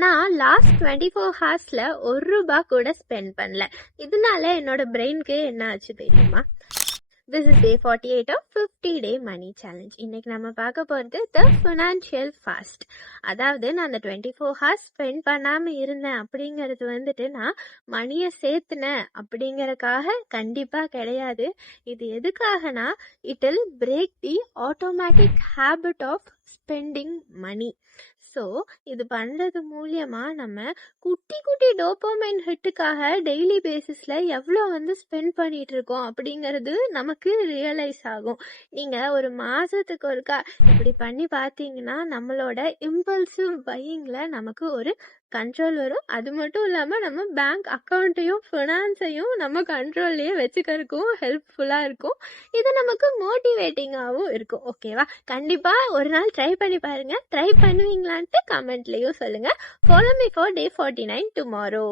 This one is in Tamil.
நான் லாஸ்ட் 24 ஹார்ஸ்ல ₹1 கூட ஸ்பெண்ட் பண்ணல. இதனால என்னோட பிரெயினுக்கு என்ன ஆச்சு தெரியுமா? This is day 48 of 50-day money challenge. இன்னைக்கு நம்ம பார்க்க போகிறது the financial fast. அதாவது நான் அந்த 24 ஹார்ஸ் ஸ்பெண்ட் பண்ணாமல் இருந்தேன் அப்படிங்கிறது வந்துட்டு நான் மணியை சேர்த்துனேன் அப்படிங்கறதுக்காக கண்டிப்பாக கிடையாது. இது எதுக்காகனா it will break the automatic habit of spending money. So இது பண்ணுறது மூலியமாக நம்ம குட்டி குட்டி டோபமைன் ஹிட்டுக்காக டெய்லி பேசிஸில் எவ்வளோ ஸ்பெண்ட் பண்ணிட்டு இருக்கோம் அப்படிங்கிறது நமக்கு ரியலைஸ் ஆகும். நீங்கள் ஒரு மாதத்துக்கு ஒருக்கா இப்படி பண்ணி பார்த்தீங்கன்னா நம்மளோட இம்பல்சிவ் பையிங்கில் நமக்கு ஒரு கண்ட்ரோல் வரும். அது மட்டும் இல்லாமல் நம்ம பேங்க் அக்கௌண்ட்டையும் ஃபினான்ஸையும் நம்ம கண்ட்ரோல்லையே வச்சுக்கிறதுக்கும் ஹெல்ப்ஃபுல்லாக இருக்கும். இது நமக்கு மோட்டிவேட்டிங்காகவும் இருக்கும். ஓகேவா? கண்டிப்பாக ஒரு நாள் ட்ரை பண்ணி பாருங்கள். ட்ரை பண்ணுவீங்களான்ட்டு கமெண்ட்லேயும் சொல்லுங்கள். Follow me for day 49 tomorrow.